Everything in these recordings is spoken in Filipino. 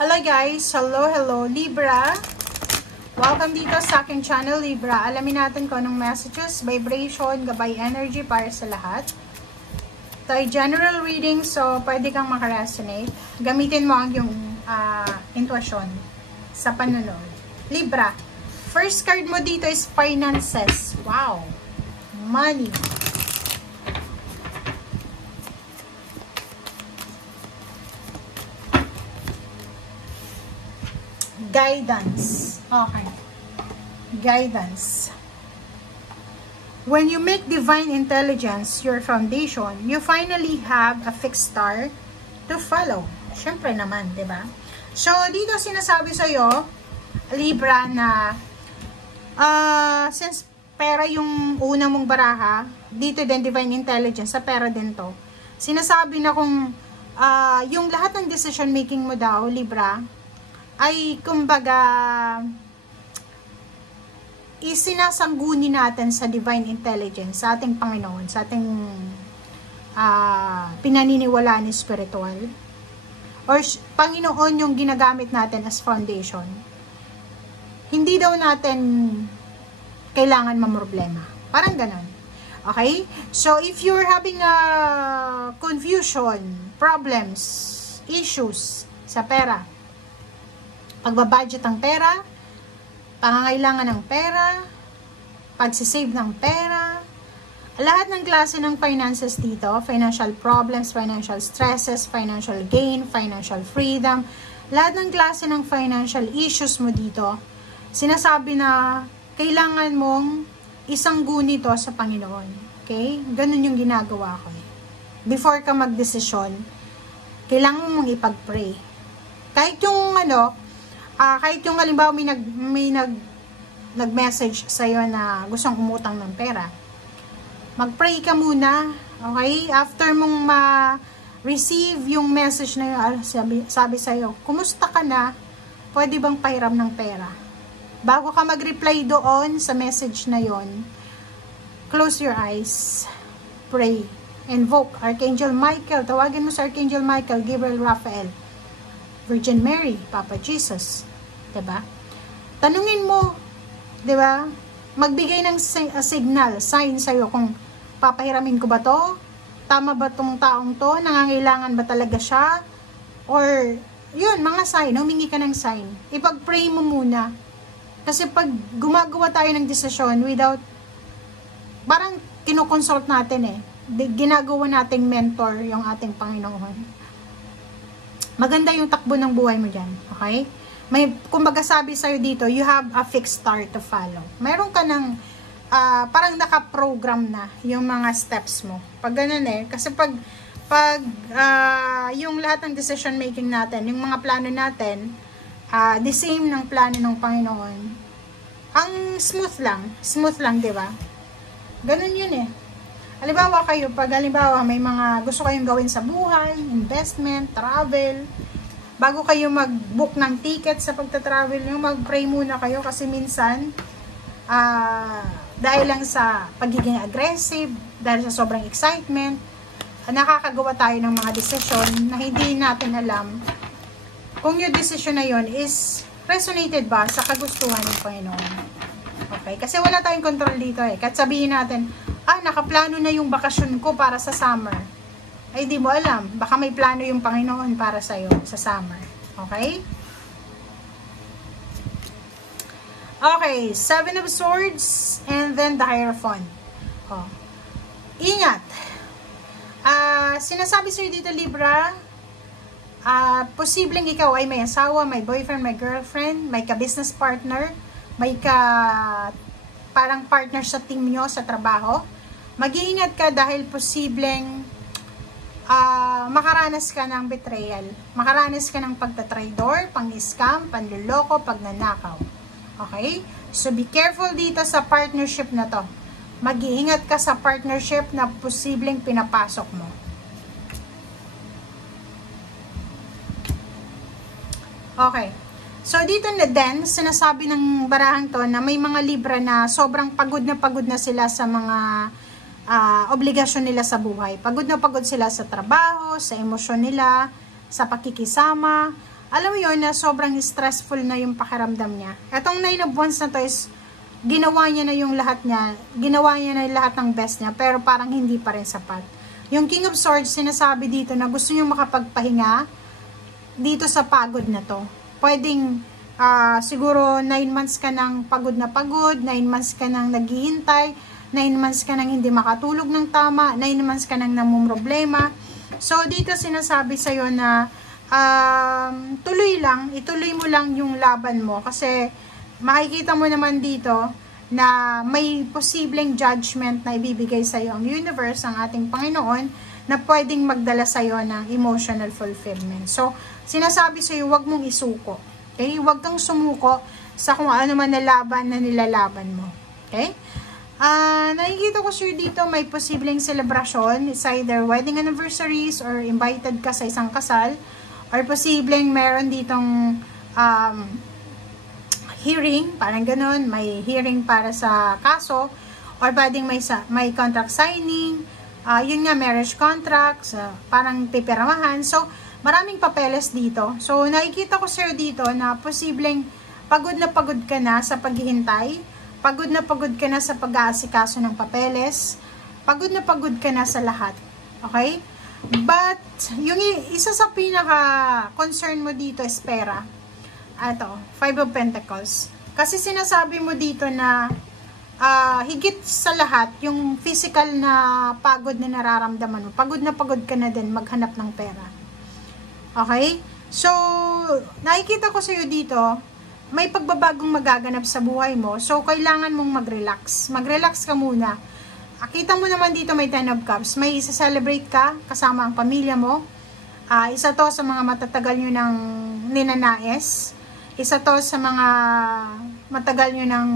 Hello guys! Hello Libra! Welcome dito sa aking channel Libra. Alamin natin kung anong messages, vibration, gabay energy para sa lahat. Ito ay general reading, so pwede kang makaresonate. Gamitin mo ang yung intuition sa panunod. Libra, first card mo dito is finances. Wow! Money. Guidance. Okay. Guidance. When you make divine intelligence your foundation, you finally have a fixed star to follow. Siyempre naman, di ba? So, dito sinasabi sa'yo, Libra, na since pera yung una mong baraha, dito din divine intelligence, sa pera din to. Sinasabi na kung yung lahat ng decision making mo daw, Libra, ay kumbaga isinasangguni natin sa divine intelligence, sa ating Panginoon, sa ating pinaniniwalaan ni spiritual, or Panginoon yung ginagamit natin as foundation. Hindi daw natin kailangan mamroblema, parang ganon. Okay, so if you're having a confusion, problems, issues sa pera, pagbabudget ng pera, pangangailangan ng pera, pagsisave ng pera, lahat ng klase ng finances dito, financial problems, financial stresses, financial gain, financial freedom, lahat ng klase ng financial issues mo dito, sinasabi na kailangan mong isangguni ito sa Panginoon. Okay? Ganun yung ginagawa ko. Before ka magdesisyon, kailangan mong ipag-pray. Kahit yung kahit yung halimbawa may nag-message sa'yo na gustong umutang ng pera, mag-pray ka muna, okay? After mong ma-receive yung message na yun, sabi sa'yo, kumusta ka na? Pwede bang pahiram ng pera? Bago ka mag-reply doon sa message na yun, close your eyes, pray, invoke Archangel Michael, tawagin mo sa Archangel Michael, Gabriel, Raphael, Virgin Mary, Papa Jesus, diba? Tanungin mo, diba? Magbigay ng signal, sign sa'yo kung papahiramin ko ba to? Tama ba tong taong to? Nangangailangan ba talaga siya? Or, yun, mga sign, humingi ka ng sign. Ipag-pray mo muna. Kasi pag gumagawa tayo ng desisyon without, parang kinoconsult natin ginagawa nating mentor yung ating Panginoon. Maganda yung takbo ng buhay mo dyan. Okay? May, kumbaga sabi sa'yo dito, you have a fixed star to follow. Meron ka ng, parang nakaprogram na yung mga steps mo. Pag ganun kasi pag yung lahat ng decision making natin, yung mga plano natin, the same ng plano ng Panginoon, ang smooth lang, di ba? Ganun yun Halimbawa kayo, pag halimbawa may mga gusto kayong gawin sa buhay, investment, travel, bago kayo mag-book ng ticket sa pagta-travel nyo, mag-pray muna kayo kasi minsan, dahil lang sa pagiging aggressive, dahil sa sobrang excitement, nakakagawa tayo ng mga desisyon na hindi natin alam kung yung desisyon na yon is resonated ba sa kagustuhan ng Panginoon. Okay? Kasi wala tayong control dito Kahit sabihin natin, nakaplano na yung bakasyon ko para sa summer. Ay, di mo alam. Baka may plano yung Panginoon para sa'yo sa summer. Okay? Okay, Seven of Swords and then the Hierophant. Ingat. Sinasabi sa'yo dito, Libra, posibleng ikaw ay may asawa, may boyfriend, may girlfriend, may ka-business partner, may parang partner sa team nyo sa trabaho. Mag-iingat ka dahil posibleng makaranas ka ng betrayal. Makaranas ka ng pagtatraidor, pang-scam, panluloko, pagnanakaw. Okay? So, be careful dito sa partnership na to. Mag-iingat ka sa partnership na posibleng pinapasok mo. Okay. So, dito na din, sinasabi ng barahang to na may mga Libra na sobrang pagod na sila sa mga obligasyon nila sa buhay. Pagod na pagod sila sa trabaho, sa emosyon nila, sa pakikisama, alam mo yun, na sobrang stressful na yung pakiramdam niya. Etong 9 of Wands na to is, ginawa niya na yung lahat niya, ginawa niya na lahat ng best niya, pero parang hindi pa rin sapat. Yung King of Swords, sinasabi dito na gusto niyo makapagpahinga dito sa pagod na to. Pwedeng, siguro 9 months ka nang pagod, 9 months ka nang naghihintay, 9 months ka nang hindi makatulog ng tama, 9 months ka nang namumroblema. So, dito sinasabi sa'yo na, ituloy mo lang yung laban mo, kasi makikita mo naman dito na may posibleng judgment na ibibigay sa'yo ang universe, ang ating Panginoon, na pwedeng magdala sa'yo ng emotional fulfillment. So, sinasabi sa'yo, wag mong isuko. Okay? Wag kang sumuko sa kung ano man na laban na nilalaban mo. Okay? Nakikita ko sure dito may posibleng celebration. It's either wedding anniversaries or invited ka sa isang kasal. Or posibleng meron ditong hearing, parang ganun, may hearing para sa kaso, or pwedeng may contract signing, yun nga, marriage contracts, parang pipiramahan. So, maraming papeles dito. So, nakikita ko sir dito na posibleng pagod na pagod ka na sa paghihintay, pagod na pagod ka na sa pag-aasikaso ng papeles, pagod na pagod ka na sa lahat. Okay? But, yung isa sa pinaka-concern mo dito is pera. Ito, 5 of Pentacles. Kasi sinasabi mo dito na higit sa lahat, yung physical na pagod na nararamdaman mo, pagod na pagod ka na din maghanap ng pera. Okay? So, nakikita ko sa'yo dito, may pagbabagong magaganap sa buhay mo. So, kailangan mong mag-relax. Mag-relax ka muna. Kita mo naman dito may 10 of Cups. May isa-celebrate ka kasama ang pamilya mo. Isa to sa mga matatagal nyo ng ninanais. Isa to sa mga matagal nyo ng,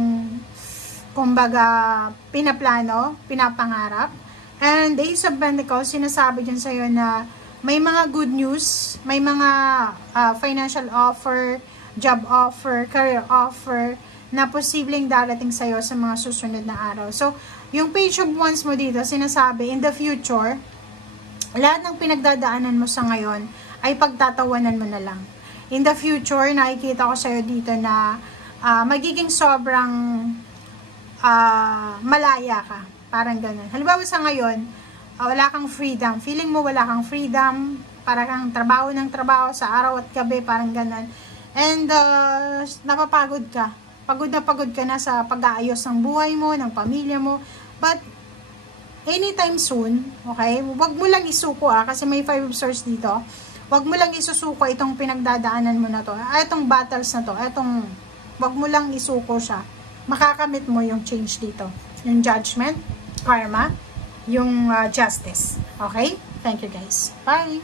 kumbaga, pinaplano, pinapangarap. And the Ace of Pentacles, sinasabi dyan sa'yo na may mga good news, may mga financial offer, job offer, career offer, na posibleng darating sa'yo sa mga susunod na araw. So, yung Page of Wands mo dito, sinasabi, in the future, lahat ng pinagdadaanan mo sa ngayon, ay pagtatawanan mo na lang. In the future, nakikita ko sa'yo dito na magiging sobrang malaya ka. Parang ganun. Halimbawa sa ngayon, wala kang freedom. Feeling mo wala kang freedom. Parang kang trabaho ng trabaho sa araw at gabi. Parang ganun. And napapagod ka. Pagod ka na sa pag-aayos ng buhay mo, ng pamilya mo. But, anytime soon, okay, wag mo lang isuko kasi may 5 of Swords dito. Wag mo lang isusuko itong pinagdadaanan mo na to. Itong battles na to. Wag mo lang isuko siya. Makakamit mo yung change dito. Yung judgment, karma, yung justice. Okay? Thank you guys. Bye!